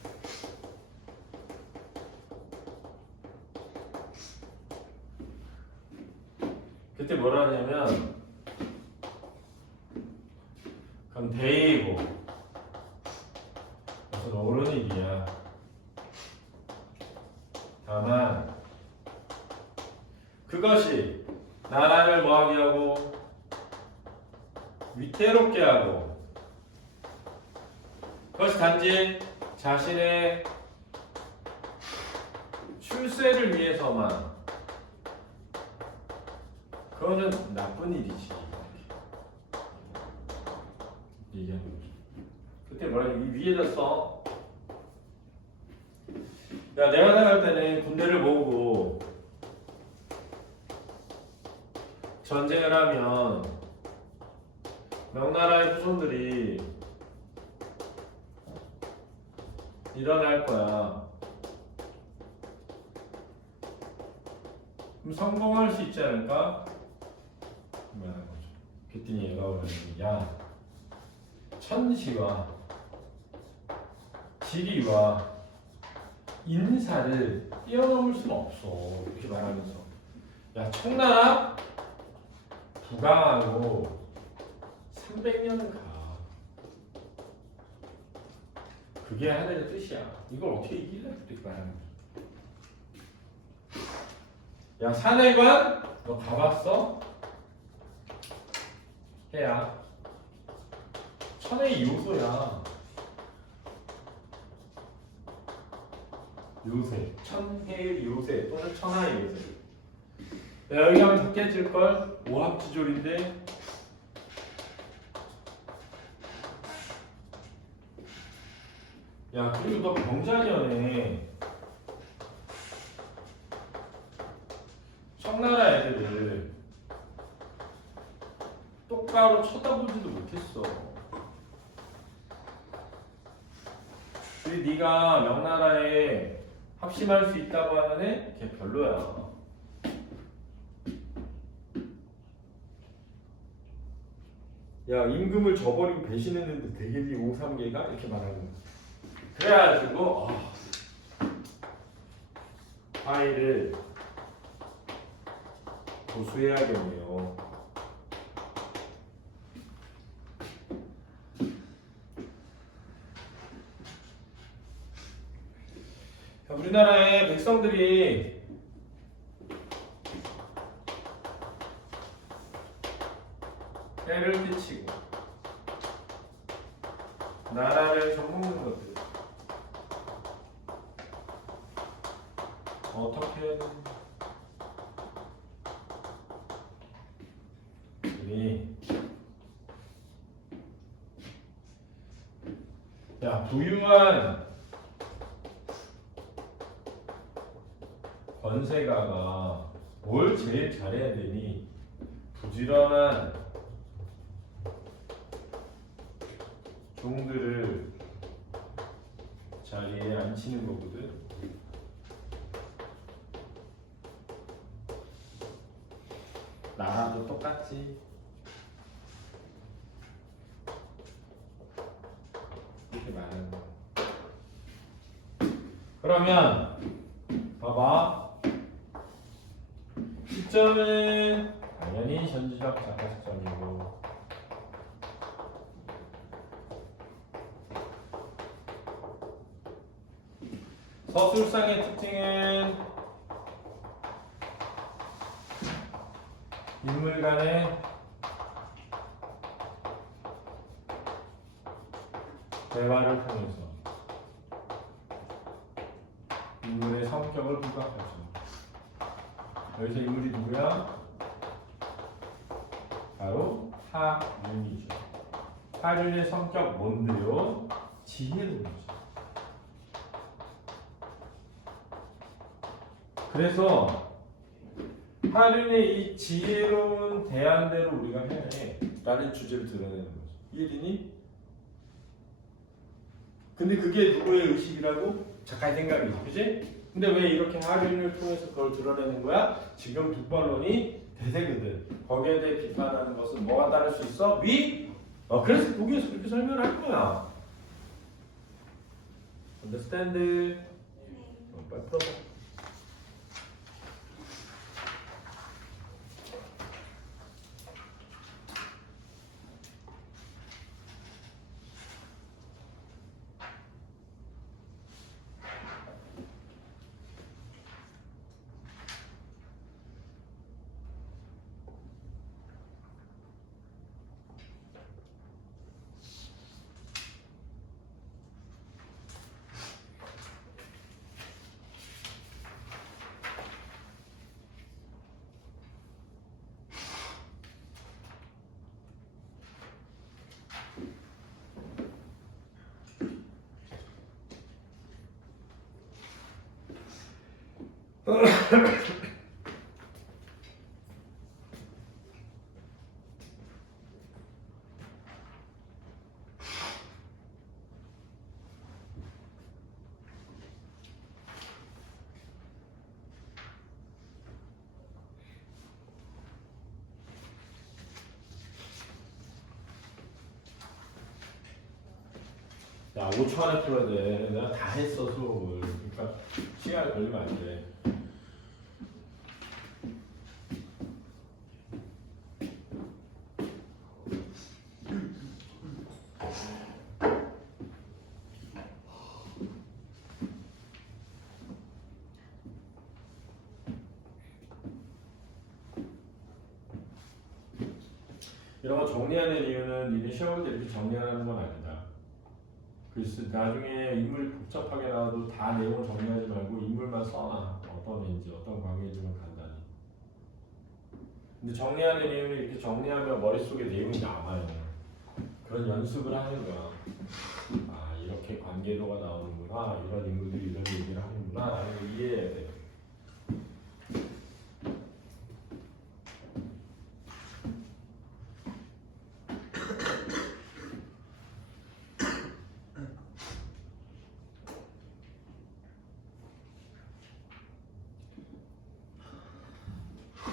그때 뭐라 하냐면 그건 대의고 그것은 옳은 일이야. 다만 그것이 나라를 뭐하게 하고 위태롭게 하고 그것이 단지 자신의 출세를 위해서만 그거는 나쁜 일이지. 얘기하는 거죠. 그때 뭐라 이 위에다 써. 야, 내가 나갈 때는 군대를 모으고 전쟁을 하면 명나라의 후손들이 일어날 거야. 그럼 성공할 수 있지 않을까? 말하는 거죠. 그랬더니 얘가 그러더니 야, 천시와 지리와 인사를 뛰어넘을 수는 없어. 이렇게 말하면서 야, 청나라 부강하고 300년은 가. 그게 하늘의 뜻이야. 이걸 어떻게 이길래? 그렇게 말하는 거야. 야, 산해관 너 가봤어? 해야 천의 요소야. 요새, 천혜의 요새 또는 천하의 요새. 야, 여기 하면 다 깨질걸? 오합지졸인데. 야, 그리고 너 병자년에 청나라 애들을 똑바로 쳐다보지도 못했어. 그리고 네가 명나라에 합심할 수 있다고 하는 애? 걔 별로야. 야, 임금을 저버리고 배신했는데 대개비 5, 3개가 이렇게 말하는 거야. 그래가지고 파일을 고수해야겠네요. 우리나라의 백성들이 해를 끼치고 나라를 저먹는 것들 어떻게 해야 되니? 야, 부유한 권세가가 뭘 제일 잘해야 되니? 부지런한 종들을 자리에 앉히는 거거든. 나라도 똑같지. 이렇게 말하는 거. 그러면 봐봐. 시점은 당연히 전지적 자가 시점이고 서술상의 특징은 인물 간의 대화를 통해서 인물의 성격을 부각하죠. 여기서 인물이 누구야? 바로 하륜이죠. 하륜의 성격 뭔데요? 지혜로우죠. 그래서 하륜의 이 지혜로운 대안대로 우리가 해야 해 라는 주제를 드러내는 거죠. 이해되니? 근데 그게 누구의 의식이라고? 작가의 생각이지, 그지? 근데 왜 이렇게 하륜을 통해서 그걸 드러내는 거야? 지금 북반론이 대세거든. 거기에 대해 비판하는 것은 뭐가 따를 수 있어? 위? 그래서 거기에서 그렇게 설명할 거야. Understand? 네. 빨리 풀어봐. 야, 5초 안에 풀어야 돼. 내가 다 했어, 수업을. 그러니까 시간이 걸리면 안 돼. 이런 거 정리하는 이유는 니네 시험 볼 때 이렇게 정리하는 건 아니다. 그래서 나중에 인물이 복잡하게 나와도 다 내용을 정리하지 말고 인물만 써놔. 어떤 애인지 어떤 관계인지만 간단히. 근데 정리하는 이유는 이렇게 정리하면 머릿속에 내용이 남아요. 그런 연습을 하는 거야. 아, 이렇게 관계도가 나오는구나. 이런 인물들이 이런 얘기를 하는구나. 라는 걸 이해해야 돼.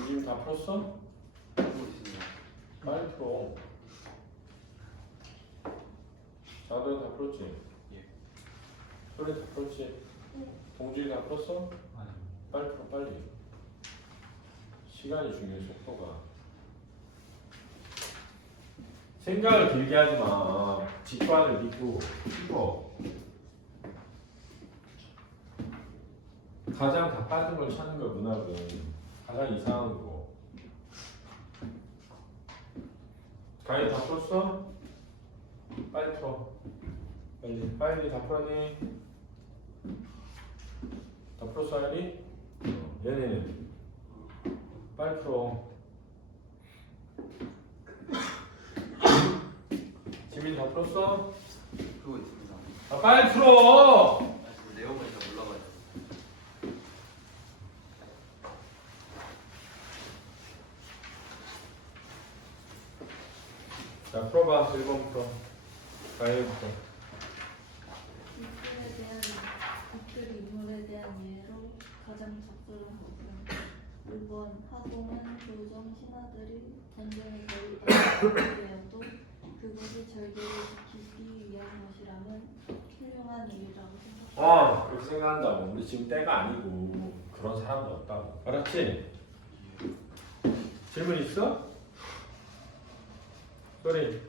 지금 다 풀었어? 빨리 풀어. 자도 다 풀었지? 예. 소리 다 풀었지? 네. 동준이 다 풀었어? 아니. 빨리 풀어 빨리. 시간이 중요해. 속도가. 생각을 길게 하지 마. 직관을 믿고 풀어. 가장 다 빠진 걸 찾는 거야. 문학은 가장 이상한 거. 가위 다 풀었어? 빨리 풀어. 빨리 다 풀었니? 다 풀었어 하리? 얘네는 빨리 풀어. 지민이 다 풀었어? 풀고 있습니다. 아 빨리 풀어! 지금 내용을 잘 몰라가지고. 자 풀어봐. 1번부터 가위부터. 이틀에 대한 이틀 인물에 대한 예로 가장 적절한 것은 1번 하동은 조정 신하들이 전쟁에 걸리되어도 그것이 절개를 지키기 위한 것이라면 훌륭한 일이라고 생각합니다. 그렇게 생각한다고. 근데 지금 때가 아니고 그런 사람도 없다고. 알았지? 질문 있어? 소리.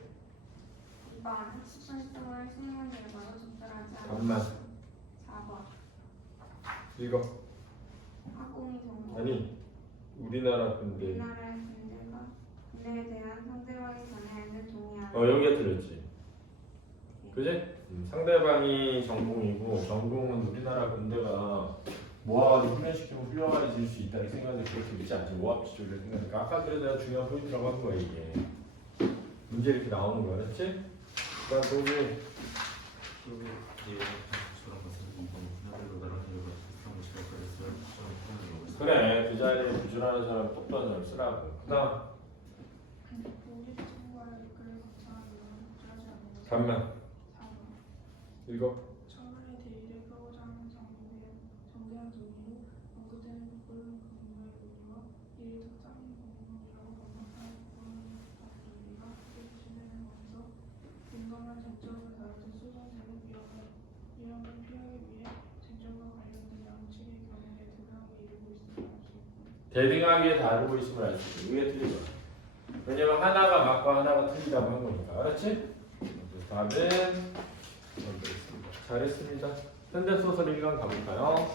2번 학습활동을 수행한 결과로 적절하지 않은 잠깐만. 4번 읽어. 학공이 정보 아니 우리나라 근데 우리나라의 군대에 대한 상대방의 견해에는 동의하는 여기가 틀렸지. 그지? 상대방이 전공이고 전공은 우리나라 군대가 모아가지고 훈련시키면 훌륭해질 수 있다는 생각이 그렇게 믿지 않지. 모아 기술을 생각하니까 아까 그래도 내가 중요한 포인트라고 한 거야 이게. 문제 이렇게 나오는 거야, 그렇지? 그다음 도지. 그리고 이제 저런 것은 이번 분야별로 다른 이유가 비슷한 것이라 그래서 저는 표현을 하고 그래 그 자리에 부지런한 사람 똑똑한 사람 쓰라고. 그다음 근데 보기 친구와의 댓글을 걱정하면 부족하지 않는 것이 단면 4번. 읽어. 천문의 대의를 끄고자 하는 정대한 동의로 언급되는 북부는 그 분야의 논리와 이를 특정인 공론이라고 반박하는 북부는 논리가 대신되는 것에서 민감한 쟁점을 다루는 수선제는 위험을 피하기 위해 쟁점과 관련된 양측의 경우에 대등하게 이루고 있음을 알 수 있고 대등하게 다루고 있음을 알 수 있어. 왜 틀린 거야? 왜냐면 하나가 맞고 하나가 틀리다고 한 거니까. 알았지? 답은 잘했습니다. 현대소설 1강 가볼까요?